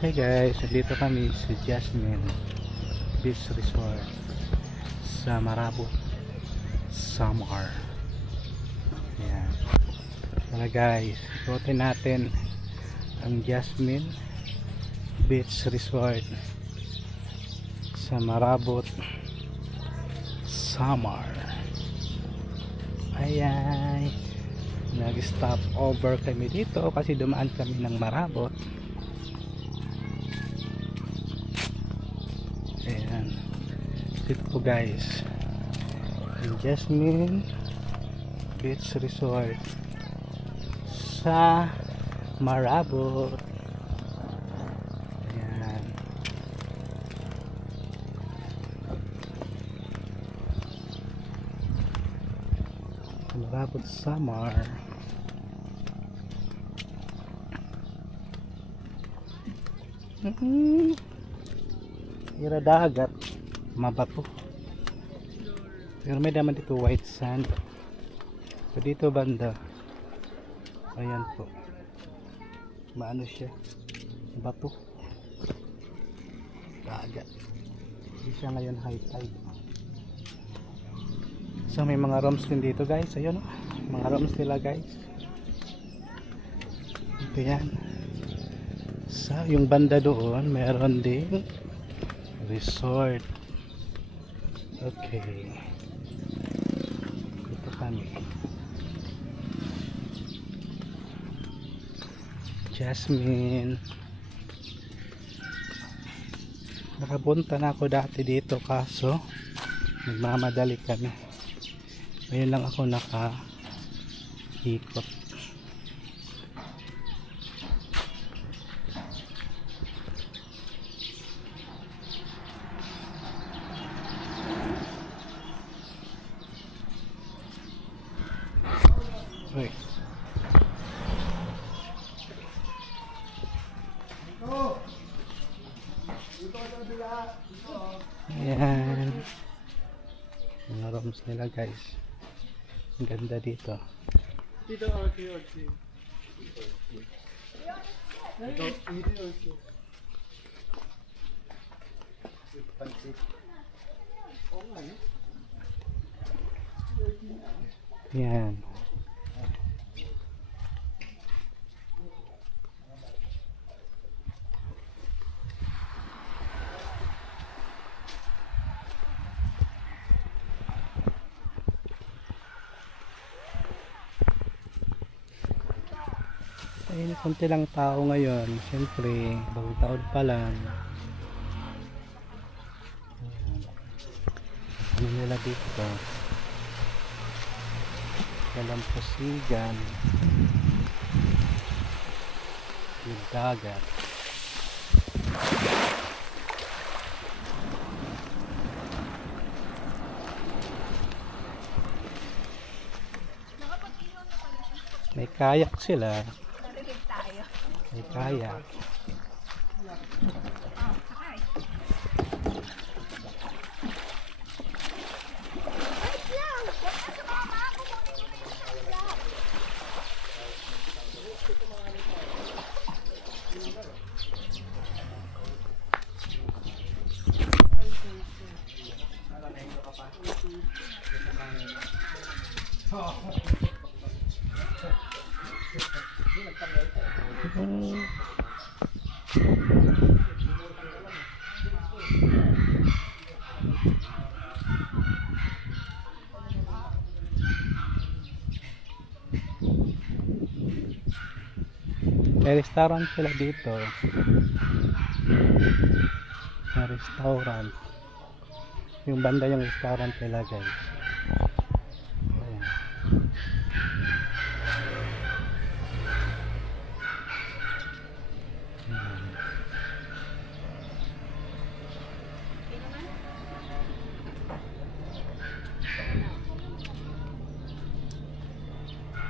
Hey guys, dito kami sa Jasmine Beach Resort sa Marabo, Samar. Ayan. Tara guys, ikutin natin ang Jasmine Beach Resort sa Marabot, Samar. Ayan. Nag-stop over kami dito kasi dumaan kami ng Marabot. Ayan. Dito po guys. Jasmine Beach Resort sa Marabot. Ayan. Marabot Samar. Mhm. Ira dagat, mabato. Pero may naman dito white sand. So dito banda. Ayan po. Maano siya? Bato. Dagat. Hindi siya ngayon high tide. So may mga rooms din dito guys. Ayun oh. Mga rooms nila guys. Ito yan. Sa yung banda doon, meron din resort. Okay. Ito kami. Jasmine. Nakapunta na ako dati dito kaso nagmamadali kami. Ngayon lang ako naka ikot. Uy. Ayan. Mga rooms nila guys. Ang ganda dito. Dito okay, okay. Ito, dito okay. Ayan. Ayun, konti lang tao ngayon. Siyempre, bagong taon pa lang. Ano nila dito? Dalampasigan. Yung dagat. May kayak sila. May kayak. Wait lang! Huwag ka sumama! Kukunin ko na yung sunblock. May restaurant sila dito. May restaurant. Yung banda yung restaurant nila guys.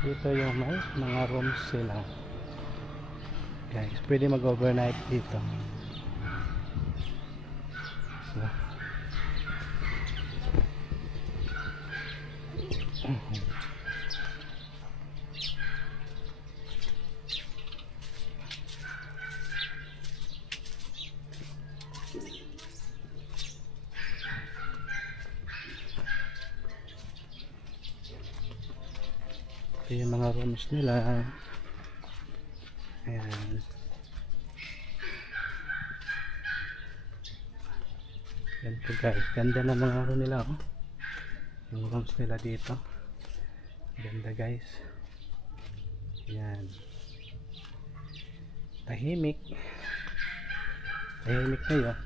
Dito yung may mga rooms sila. Guys pwede mag overnight dito. So, Ito yung mga rooms nila. Ayan. Yan po guys. Ganda ng mga ano nila oh. Yung rooms nila dito. Ganda guys. Yan. Tahimik. Tahimik na yun.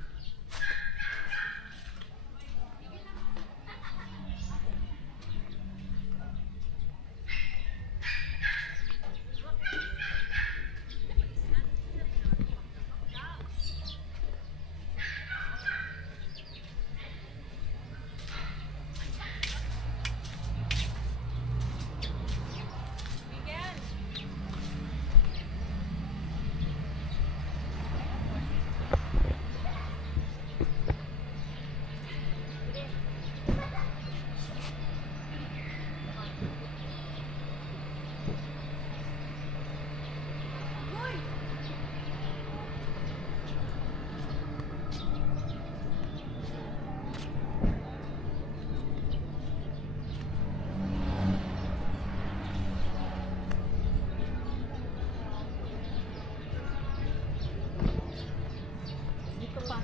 Dito pa.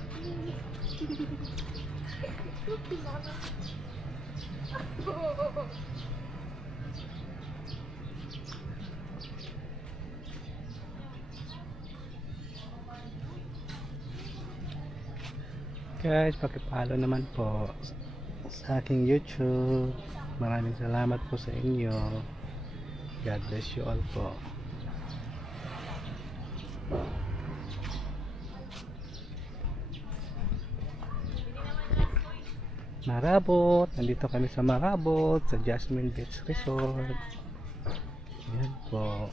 Guys, pakipalo naman po sa aking YouTube. Maraming salamat po sa inyo. God bless you all po. Marabot. Nandito kami sa Marabot, sa Jasmine Beach Resort. Yan po.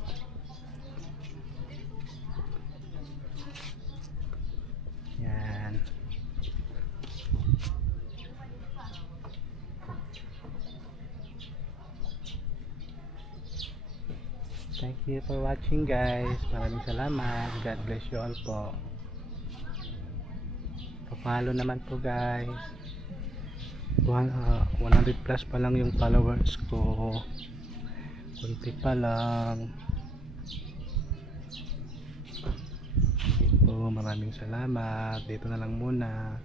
Yan. Thank you for watching guys. Maraming salamat. God bless you all po. Papalo naman po guys. One, ah, 100 plus pa lang yung followers ko. Kunti pa lang. Po, maraming salamat. Dito na lang muna.